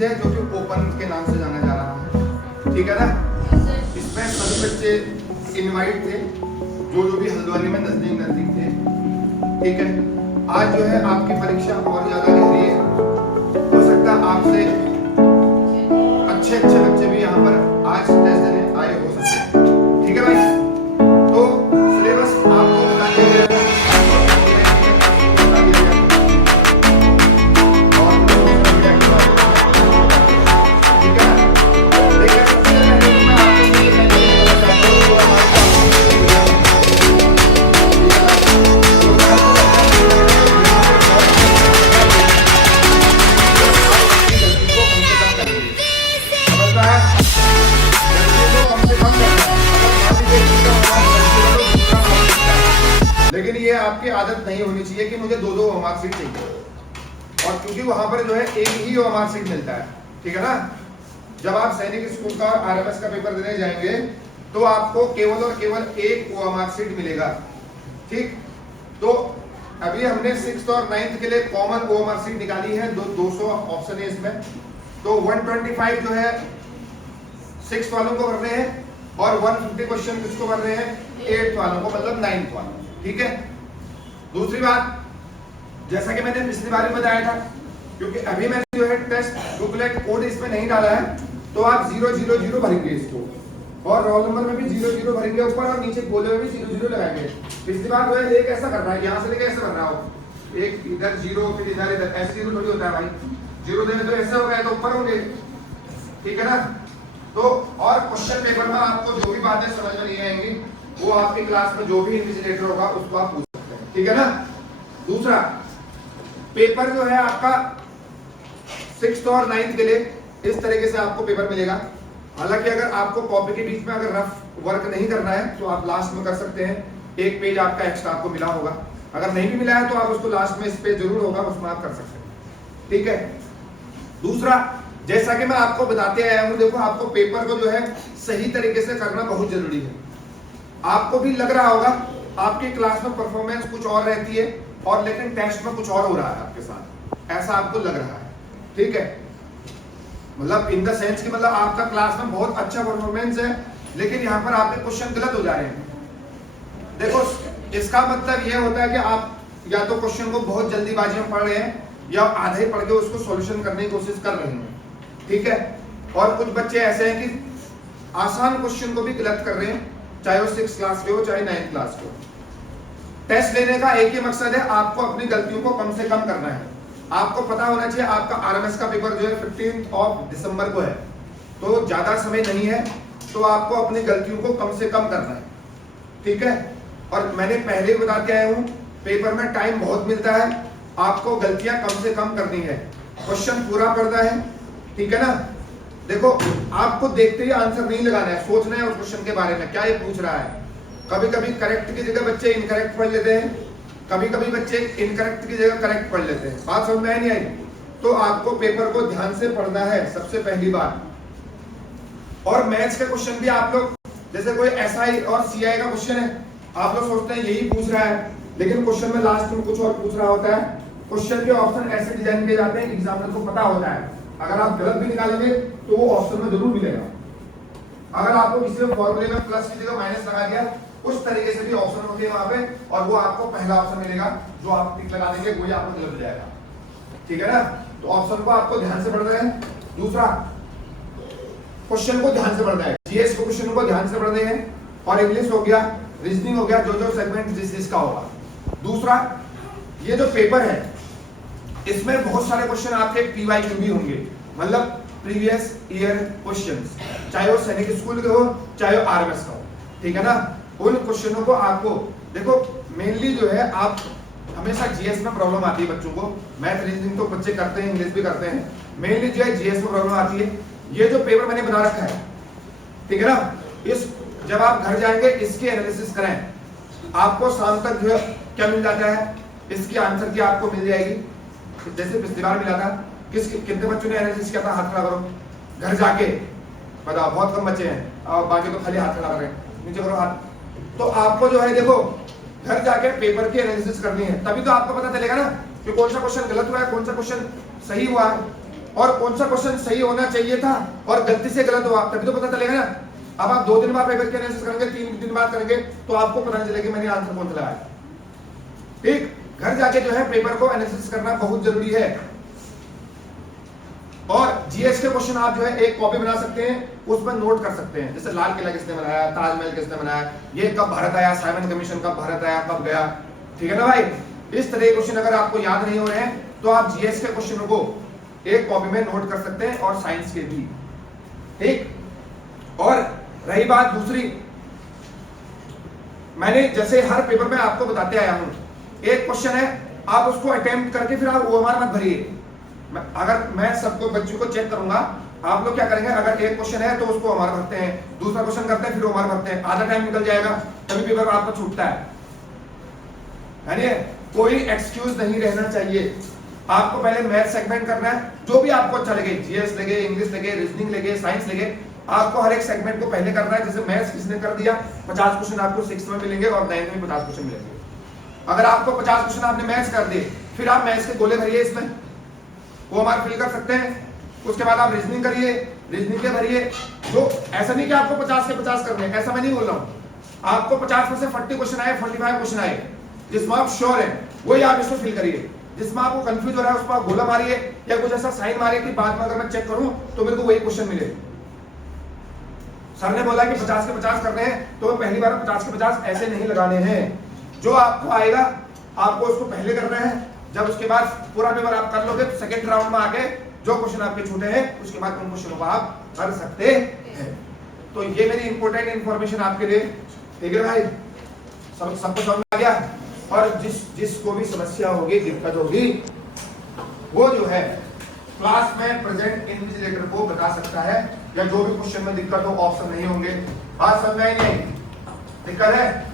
Series है जो कि ओपन के नाम से जाना जा रहा है, ठीक है ना। इसमें सभी बच्चे इनवाइट थे जो भी हल्द्वानी में नजदीक थे, ठीक है। आज जो है आपकी परीक्षा और ज्यादा गहरी है, हो सकता है आपसे अच्छे बच्चे भी यहाँ पर आज टेस्ट देने आए हो सकते हैं, ठीक है भाई। तो सिलेबस आपको बता दिया गया है, लेकिन ये आपकी आदत नहीं होनी चाहिए कि मुझे दो मार्कशीट चाहिए। और क्योंकि वहां पर जो है एक ही मार्कशीट मिलता है, ठीक है ना। जब आप सैनिक स्कूल का आरएमएस का पेपर देने जाएंगे तो आपको केवल और केवल एक मार्कशीट मिलेगा, ठीक। तो अभी हमने 6th और 9th के लिए कॉमन मार्कशीट निकाली है, 200 ऑप्शन है इसमें। तो 125 जो है 6th वालों को भरने हैं और 150 क्वेश्चन किसको भर रहे हैं, 8th वालों को, मतलब 9th वालों, ठीक है। दूसरी बात, जैसा कि मैंने पिछली बार भी बताया था, क्योंकि अभी मैंने जो है टेस्ट बुकलेट कोड इसमें नहीं डाला है, तो आप 000 भरेंगे इसको, और रोल नंबर में भी 00 भरेंगे ऊपर, और नीचे गोले में भी 00 लगाएंगे। पिछली बार जो है एक ऐसा कर रहा है, यहाँ से लेके ऐसे भर रहा हो, एक इधर 0 फिर इधर ऐसे 0 थोड़ी होता है भाई, 0 देने तो ऐसे हो गए तो ऊपर होंगे, ठीक है ना। तो और क्वेश्चन पेपर में आपको जो भी बातें समझ में नहीं आएंगी वो आपकी क्लास में जो भी इन्विजिलेटर होगा उसको आप पूछ सकते हैं, ठीक है ना। दूसरा, पेपर जो है आपका 6th और 9th के लिए इस तरीके से आपको पेपर मिलेगा। हालांकि अगर आपको कॉपी के बीच में अगर रफ वर्क नहीं करना है तो आप लास्ट में कर सकते हैं, एक पेज आपका एक्स्ट्रा आपको मिला होगा। अगर नहीं भी मिला है तो आप उसको लास्ट में, इस पेज जरूर होगा, उसमें आप कर सकते हैं, ठीक है। दूसरा, जैसा कि मैं आपको बताते आया हूं, देखो आपको पेपर को जो है सही तरीके से करना बहुत जरूरी है। आपको भी लग रहा होगा आपकी क्लास में परफॉर्मेंस कुछ और रहती है और लेकिन टेस्ट में कुछ और हो रहा है आपके साथ, ऐसा आपको लग रहा है, ठीक है। मतलब इन द सेंस कि मतलब आपका क्लास में बहुत अच्छा परफॉर्मेंस है लेकिन यहाँ पर आपके क्वेश्चन गलत हो जा रहे हैं। देखो, इसका मतलब यह होता है कि आप या तो क्वेश्चन को बहुत जल्दीबाजी में पढ़ रहे हैं या आधे पढ़ के उसको सॉल्यूशन करने की कोशिश कर रहे हैं, ठीक है। और कुछ बच्चे ऐसे हैं कि आसान क्वेश्चन को भी गलत कर रहे हैं, चाहे वो 6th क्लास के हो चाहे 9th क्लास के हो। टेस्ट लेने का एक ही मकसद है, आपको अपनी गलतियों को कम से कम करना है। आपको पता होना चाहिए आपका आरएमएस का पेपर जो है 15 दिसंबर को है, तो ज्यादा समय नहीं है, तो आपको अपनी गलतियों को कम से कम करना है, ठीक है। और मैंने पहले ही बता के आया हूं, पेपर में टाइम बहुत मिलता है, आपको गलतियां कम से कम करनी है, क्वेश्चन पूरा पढ़ना है, ठीक है ना। देखो, आपको देखते ही आंसर नहीं लगाना है, सोचना है उस क्वेश्चन के बारे में, क्या ये पूछ रहा है। कभी कभी करेक्ट की जगह बच्चे इनकरेक्ट पढ़ लेते हैं, कभी कभी बच्चे इनकरेक्ट की जगह करेक्ट पढ़ लेते हैं, बात समझ में नहीं आई। तो आपको पेपर को ध्यान से पढ़ना है, सबसे पहली बात। और मैथ्स के क्वेश्चन भी आप लोग, जैसे कोई एसआई और सीआई का क्वेश्चन है, आप लोग सोचते हैं यही पूछ रहा है, लेकिन क्वेश्चन में लास्ट में कुछ और पूछ रहा होता है। क्वेश्चन के ऑप्शन ऐसे डिजाइन किए जाते हैं, एग्जामिनर को पता होता है, अगर आप गलत भी निकालेंगे तो वो ऑप्शन में जरूर मिलेगा। अगर आपको किसी में फॉर्मूले में प्लस की जगह माइनस लगा दिया, उस तरीके से भी ऑप्शन होते हैं वहां पे, और वो आपको पहला ऑप्शन मिलेगा, जो आप टिक लगा देंगे वही आपको गलत हो जाएगा, ठीक है ना। तो ऑप्शन को आपको ध्यान से पढ़ना है। दूसरा, क्वेश्चन को ध्यान से पढ़ना है, जीएस को क्वेश्चन को ध्यान से पढ़ने हैं, और इंग्लिश हो गया, रीजनिंग हो गया, जो सेगमेंट जिसका होगा। दूसरा, ये जो पेपर है इसमें बहुत सारे क्वेश्चन आपके पीवाईक्यू भी होंगे, मतलब प्रीवियस ईयर क्वेश्चंस, चाहे वो सैनिक स्कूल के हो चाहे वो आरएमएस का हो, ठीक है ना। उन क्वेश्चनों को आपको, देखो मेनली जो है, आप हमेशा जीएस में प्रॉब्लम आती है बच्चों को, मैथ रीजनिंग तो बच्चे करते हैं, इंग्लिश भी करते हैं, मेनली जो है जीएस में प्रॉब्लम आती है। ये जो पेपर मैंने बना रखा है, ठीक है ना, इस जब आप घर जाएंगे इसकी एनालिसिस करें, आपको शाम तक जो है क्या मिल जाता है, इसकी आंसर की आपको मिल जाएगी। जैसे पिछली बार मिला था, कितने बच्चों ने एनालिसिस किया था, हाथ खड़ा करो, घर जाके बताओ, बहुत कम बच्चे हैं, और बाकी तो खाली हाथ खड़ा कर रहे हैं, नीचे करो हाथ। तो आपको जो है देखो, घर जाके पेपर की एनालिसिस करनी है, तभी तो आपको पता चलेगा ना कि कौन सा क्वेश्चन गलत हुआ है, कौन सा क्वेश्चन सही हुआ है, और कौन सा क्वेश्चन सही होना चाहिए था और गलती से गलत हुआ, तभी तो पता चलेगा ना। अब आप 2 दिन बाद पेपर के एनालिसिस करेंगे, 3 दिन बाद करेंगे, तो आपको पता चलेगा कि मैंने आंसर कौन सा लगाया। ठीक, घर जाके जो है पेपर को एनालिसिस करना बहुत जरूरी है। और जीएस के क्वेश्चन आप जो है एक कॉपी बना सकते हैं, उसमें नोट कर सकते हैं, जैसे लाल किला किसने बनाया, ताजमहल किसने बनाया, ये कब भारत आया, साइमन कमीशन कब भारत आया, कब गया। ठीक है ना भाई। इस तरह के क्वेश्चन अगर आपको याद नहीं हो रहे हैं तो आप जीएस के क्वेश्चनों को एक कॉपी में नोट कर सकते हैं, और साइंस के भी। ठीक। और रही बात दूसरी, मैंने जैसे हर पेपर में आपको बताते आया हूं, एक क्वेश्चन है आप उसको अटेम्प्ट करके फिर आप ओएमआर मत भरिए। अगर मैं सबको बच्चों को चेक करूंगा, आप लोग क्या करेंगे, अगर एक क्वेश्चन है तो उसको ओएमआर भरते हैं, दूसरा क्वेश्चन करते हैं फिर ओएमआर भरते हैं, आधा टाइम निकल जाएगा, तभी पेपर आपका छूटता है। यानी कोई एक्सक्यूज नहीं रहना चाहिए। आपको पहले मैथ सेगमेंट करना है, जो भी आपको अच्छा लगे, जीएस लगे, इंग्लिश लगे, रीजनिंग लगे, साइंस लगे, आपको हर एक सेगमेंट को पहले करना है। जैसे मैथ्स किसने कर दिया, 50 क्वेश्चन आपको 6th में मिलेंगे और 9th में 50 क्वेश्चन मिलेंगे। अगर आपको 50 क्वेश्चन आपने मैथ्स कर दिए, फिर आप मैथ्स के गोले भरिए, इसमें वो मार्क फिल कर सकते हैं। उसके बाद आप रीजनिंग करिए, रीजनिंग के भरिए। जो ऐसा नहीं कि आपको 50 के 50 करने, ऐसा मैं नहीं बोल रहा हूं। आपको 50 में से 40 क्वेश्चन आए, 45 क्वेश्चन आए, जिसमें आप श्योर हैं वही आप इसको फिल करिए। जिसमें आपको कंफ्यूज हो रहा है उसको आप गोला मारिए, या कुछ ऐसा साइन मारिए कि बाद में अगर मैं चेक करूं तो मेरे को वही क्वेश्चन मिले। सर ने बोला कि 50 के 50 करने हैं, तो पहली बार 50 के 50 ऐसे नहीं लगाने हैं। जो आपको आएगा आपको उसको पहले करना है। जब उसके बाद पूरा पेपर आप कर लोगे तो सेकंड राउंड में आके जो क्वेश्चन आपके छूटे हैं उसके बाद उन क्वेश्चनों को आप कर सकते हैं। तो ये मेरी इंपॉर्टेंट इंफॉर्मेशन आपके लिए। ठीक है भाई, सबको समझ आ गया। और जिसको भी समस्या होगी, दिक्कत होगी, वो जो है क्लास में प्रेजेंट इन्विजिलेटर को बता सकता है, या जो भी क्वेश्चन में दिक्कत हो, ऑप्शन नहीं होंगे। बात समझ में नहीं दिक्कत है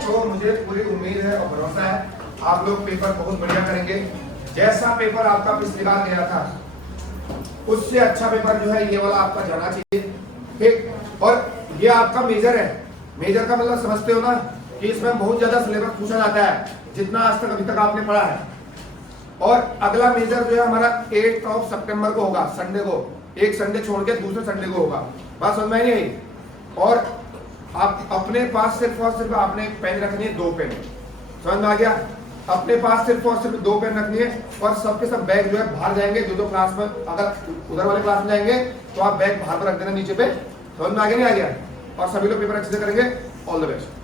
तो मुझे पूरी उम्मीद है और भरोसा है आप लोग पेपर बहुत बढ़िया करेंगे। जैसा पेपर आपका पिछली बार गया था उससे अच्छा पेपर जो है ये वाला आपका जाना चाहिए। ठीक। और ये आपका मेजर है। मेजर का मतलब समझते हो ना कि इसमें बहुत ज्यादा सिलेबस पूछा जाता है, जितना आज तक अभी तक आपने पढ़ा है। और अगला मेजर जो है हमारा 8 सितंबर को होगा, संडे को। एक संडे छोड़ के दूसरे संडे को होगा। बात समझ में नहीं आई। और आप अपने पास सिर्फ और सिर्फ आपने पेन रखनी है, 2 पेन। समझ में आ गया। अपने पास सिर्फ और सिर्फ 2 पेन रखनी है, और सबके सब बैग जो है बाहर जाएंगे। जो क्लास में, अगर उधर वाले क्लास में जाएंगे तो आप बैग बाहर पर रख देना नीचे पे। समझ में आ गया नहीं आ गया। और सभी लोग पेपर अच्छे से करेंगे। All the best.